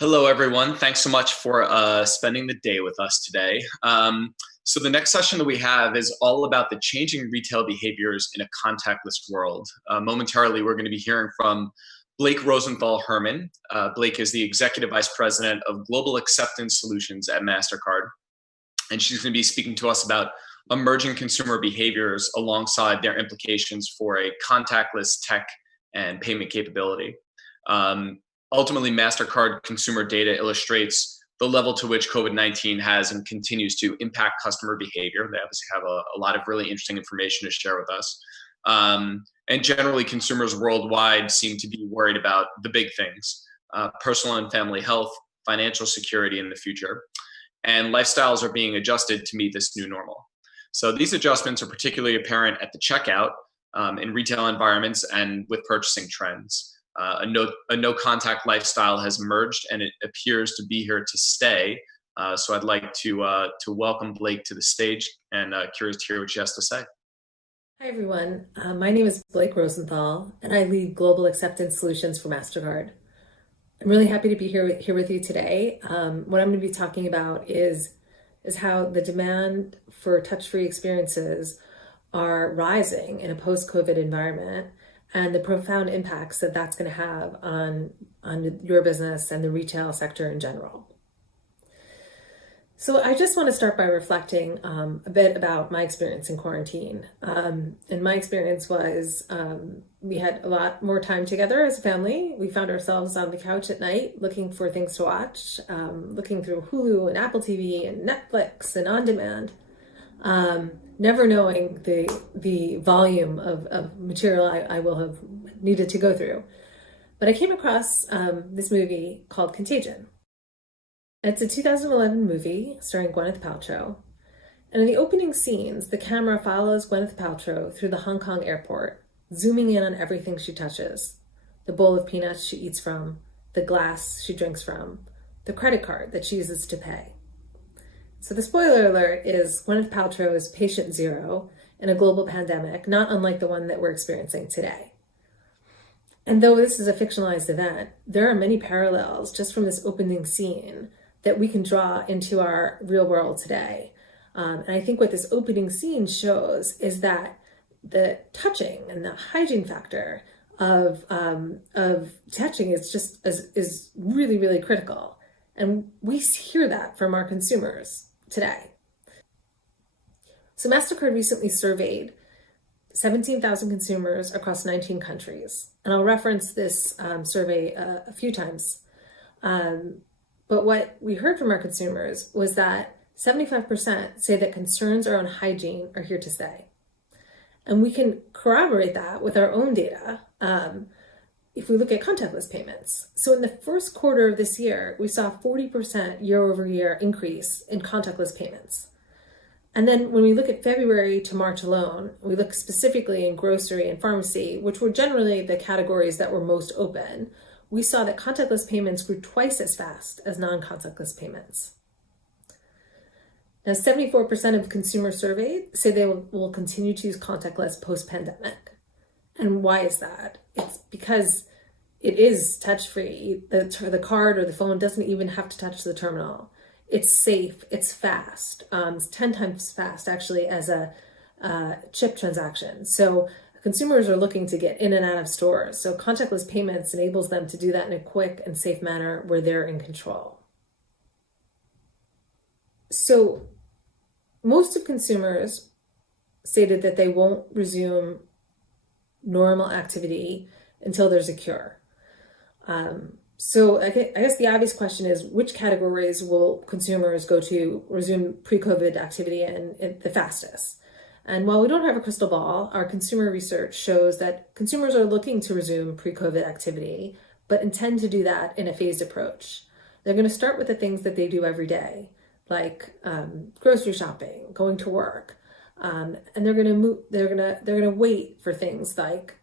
Hello, everyone. Thanks so much for spending the day with us today. So the next session that we have is all about the changing retail behaviors in a contactless world. Momentarily, we're going to be hearing from Blake Rosenthal-Herman. Blake is the Executive Vice President of Global Acceptance Solutions at Mastercard, and she's going to be speaking to us about emerging consumer behaviors alongside their implications for a contactless tech and payment capability. Ultimately, MasterCard consumer data illustrates the level to which COVID-19 has and continues to impact customer behavior. They obviously have a lot of really interesting information to share with us. And generally, consumers worldwide seem to be worried about the big things, personal and family health, financial security in the future. And lifestyles are being adjusted to meet this new normal. So these adjustments are particularly apparent at the checkout in retail environments and with purchasing trends. A no contact lifestyle has emerged, and it appears to be here to stay. So I'd like to welcome Blake to the stage, and curious to hear what she has to say. Hi, everyone. My name is Blake Rosenthal, and I lead Global Acceptance Solutions for Mastercard. I'm really happy to be here with you today. What I'm going to be talking about is how the demand for touch-free experiences are rising in a post-COVID environment, and the profound impacts that that's going to have on your business and the retail sector in general. So I just want to start by reflecting a bit about my experience in quarantine. And my experience was we had a lot more time together as a family. We found ourselves on the couch at night looking for things to watch, looking through Hulu and Apple TV and Netflix and on demand. Never knowing the volume of material I will have needed to go through. But I came across this movie called Contagion. It's a 2011 movie starring Gwyneth Paltrow. And in the opening scenes, the camera follows Gwyneth Paltrow through the Hong Kong airport, zooming in on everything she touches. The bowl of peanuts she eats from, the glass she drinks from, the credit card that she uses to pay. So the spoiler alert is Gwyneth Paltrow is patient zero in a global pandemic, not unlike the one that we're experiencing today. And though this is a fictionalized event, there are many parallels just from this opening scene that we can draw into our real world today. And I think what this opening scene shows is that the touching and the hygiene factor of touching is really, really critical. And we hear that from our consumers today. So MasterCard recently surveyed 17,000 consumers across 19 countries. And I'll reference this survey a few times. But what we heard from our consumers was that 75% say that concerns around hygiene are here to stay. And we can corroborate that with our own data if we look at contactless payments. So in the first quarter of this year, we saw a 40% year-over-year increase in contactless payments. And then when we look at February to March alone, we look specifically in grocery and pharmacy, which were generally the categories that were most open, we saw that contactless payments grew twice as fast as non-contactless payments. Now, 74% of consumers surveyed say they will continue to use contactless post-pandemic. And why is that? It's because it is touch-free. The card or the phone doesn't even have to touch the terminal. It's safe, it's fast. It's 10 times fast, actually, as a chip transaction. So consumers are looking to get in and out of stores. So contactless payments enables them to do that in a quick and safe manner where they're in control. So most of consumers stated that they won't resume normal activity until there's a cure. So I guess the obvious question is, which categories will consumers go to resume pre-COVID activity in the fastest? And while we don't have a crystal ball, our consumer research shows that consumers are looking to resume pre-COVID activity, but intend to do that in a phased approach. They're going to start with the things that they do every day, like grocery shopping, going to work, and they're going to move. They're going to wait for things like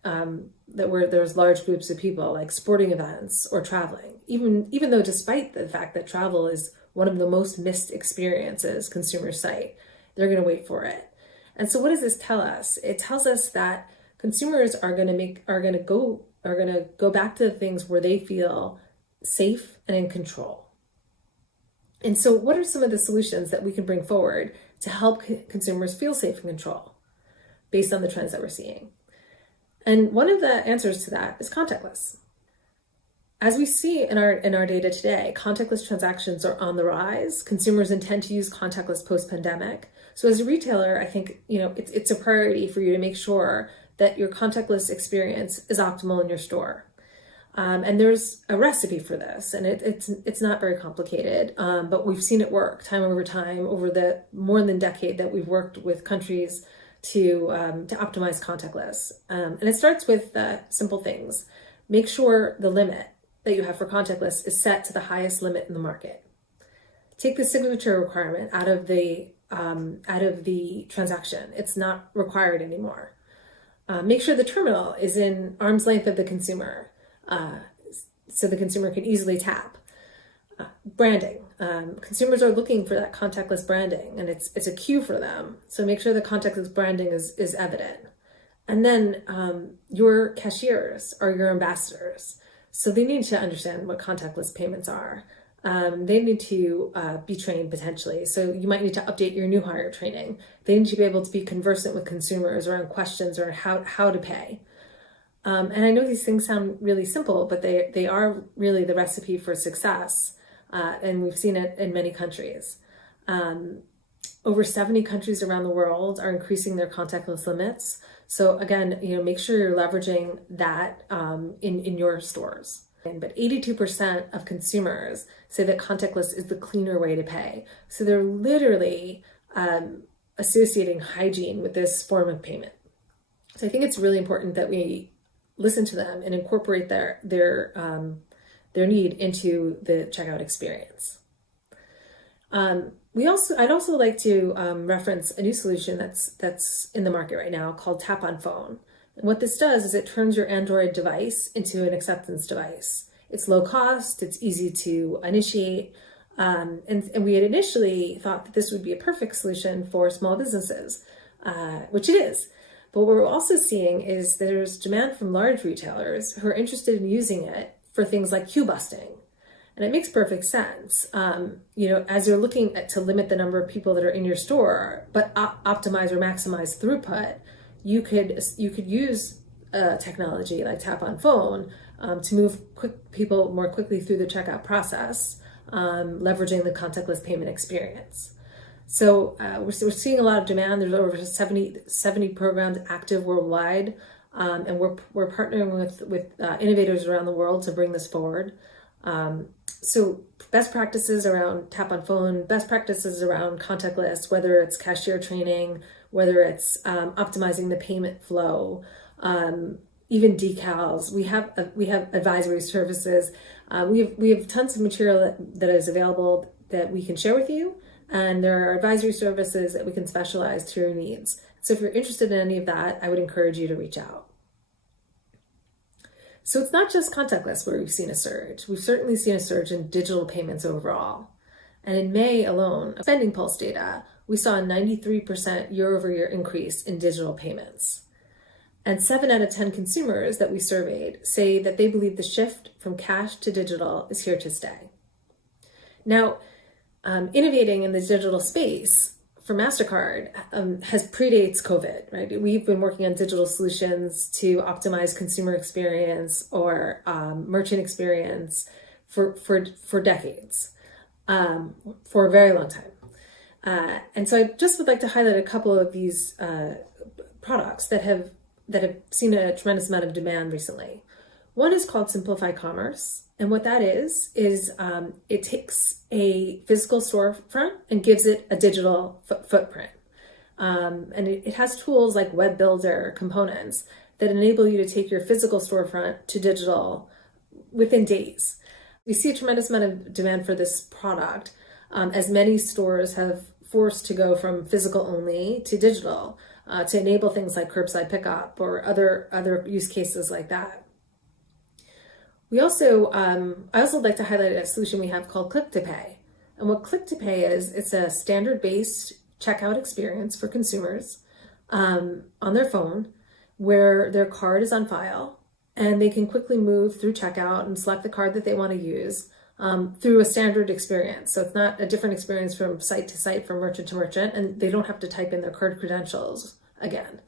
that where there's large groups of people, like sporting events or traveling. Even though, despite the fact that travel is one of the most missed experiences consumers cite, they're going to wait for it. And so, what does this tell us? It tells us that consumers are going to go back to the things where they feel safe, and in control. And so what are some of the solutions that we can bring forward to help consumers feel safe and control based on the trends that we're seeing? And one of the answers to that is contactless. As we see in our data today, contactless transactions are on the rise. Consumers intend to use contactless post-pandemic. So as a retailer, I think it's a priority for you to make sure that your contactless experience is optimal in your store. And there's a recipe for this, and it's not very complicated, but we've seen it work time over time over the more than decade that we've worked with countries to optimize contactless. And it starts with simple things. Make sure the limit that you have for contactless is set to the highest limit in the market. Take the signature requirement out of the transaction. It's not required anymore. Make sure the terminal is in arm's length of the consumer, so the consumer can easily tap. Branding. Consumers are looking for that contactless branding, and it's a cue for them. So make sure the contactless branding is evident. And then your cashiers are your ambassadors. So they need to understand what contactless payments are. They need to be trained potentially. So you might need to update your new hire training. They need to be able to be conversant with consumers around questions or how to pay. And I know these things sound really simple, but they are really the recipe for success. And we've seen it in many countries. Over 70 countries around the world are increasing their contactless limits. So again, make sure you're leveraging that in your stores. But 82% of consumers say that contactless is the cleaner way to pay. So they're literally associating hygiene with this form of payment. So I think it's really important that we listen to them and incorporate their need into the checkout experience. I'd also like to reference a new solution that's in the market right now called Tap on Phone. And what this does is it turns your Android device into an acceptance device. It's low cost, it's easy to initiate, and we had initially thought that this would be a perfect solution for small businesses, which it is. But what we're also seeing is there's demand from large retailers who are interested in using it for things like queue busting. And it makes perfect sense. As you're looking to limit the number of people that are in your store, but optimize or maximize throughput, you could use technology like Tap on Phone to move people more quickly through the checkout process, leveraging the contactless payment experience. So we're seeing a lot of demand. There's over 70 programs active worldwide, and we're partnering with innovators around the world to bring this forward. So best practices around Tap on Phone, best practices around contactless, whether it's cashier training, whether it's optimizing the payment flow, even decals. We have advisory services. We have tons of material that is available that we can share with you, and there are advisory services that we can specialize to your needs. So if you're interested in any of that, I would encourage you to reach out. So it's not just contactless where we've seen a surge. We've certainly seen a surge in digital payments overall. And in May alone, Spending Pulse data, we saw a 93% year-over-year increase in digital payments. And 7 out of 10 consumers that we surveyed say that they believe the shift from cash to digital is here to stay. Now, innovating in the digital space for Mastercard has predates COVID, right? We've been working on digital solutions to optimize consumer experience or merchant experience for decades, for a very long time. And so I just would like to highlight a couple of these products that have seen a tremendous amount of demand recently. One is called Simplify Commerce. And what that is it takes a physical storefront and gives it a digital footprint. And it has tools like web builder components that enable you to take your physical storefront to digital within days. We see a tremendous amount of demand for this product as many stores have forced to go from physical only to digital to enable things like curbside pickup or other use cases like that. I also like to highlight a solution we have called Click to Pay. And what Click to Pay is, it's a standard-based checkout experience for consumers on their phone where their card is on file and they can quickly move through checkout and select the card that they want to use through a standard experience. So it's not a different experience from site to site, from merchant to merchant, and they don't have to type in their card credentials again.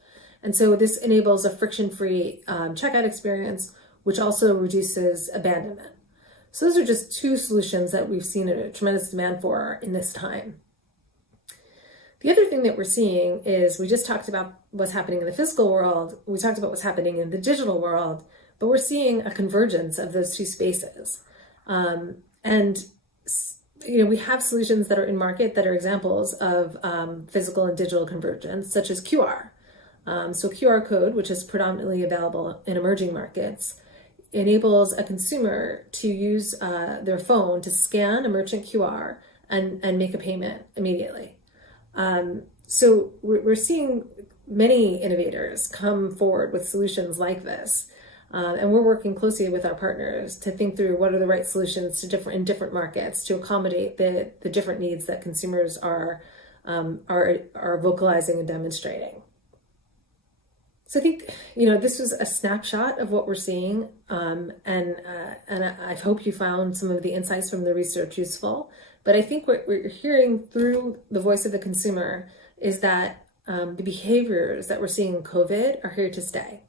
And so this enables a friction-free checkout experience, which also reduces abandonment. So those are just two solutions that we've seen a tremendous demand for in this time. The other thing that we're seeing is, we just talked about what's happening in the physical world, we talked about what's happening in the digital world, but we're seeing a convergence of those two spaces. We have solutions that are in market that are examples of physical and digital convergence, such as QR. So QR code, which is predominantly available in emerging markets, enables a consumer to use their phone to scan a merchant QR and make a payment immediately. So we're seeing many innovators come forward with solutions like this. And we're working closely with our partners to think through what are the right solutions in different markets to accommodate the different needs that consumers are vocalizing and demonstrating. So I think, this was a snapshot of what we're seeing, and I hope you found some of the insights from the research useful. But I think what we're hearing through the voice of the consumer is that the behaviors that we're seeing in COVID are here to stay.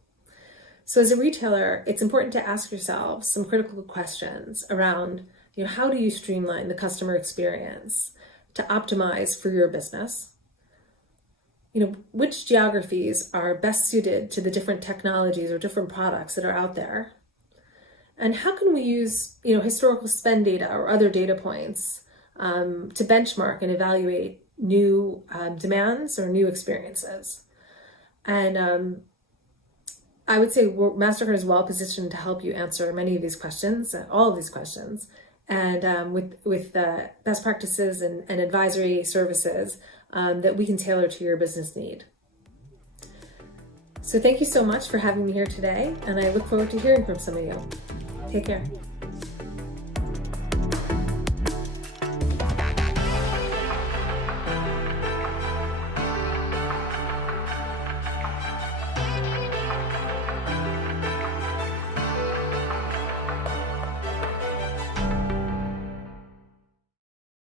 So as a retailer, it's important to ask yourself some critical questions around, how do you streamline the customer experience to optimize for your business? Which geographies are best suited to the different technologies or different products that are out there? And how can we use, historical spend data or other data points to benchmark and evaluate new demands or new experiences? And I would say Mastercard is well positioned to help you answer many of these questions, all of these questions, and with best practices and advisory services that we can tailor to your business need. So thank you so much for having me here today, and I look forward to hearing from some of you. Take care.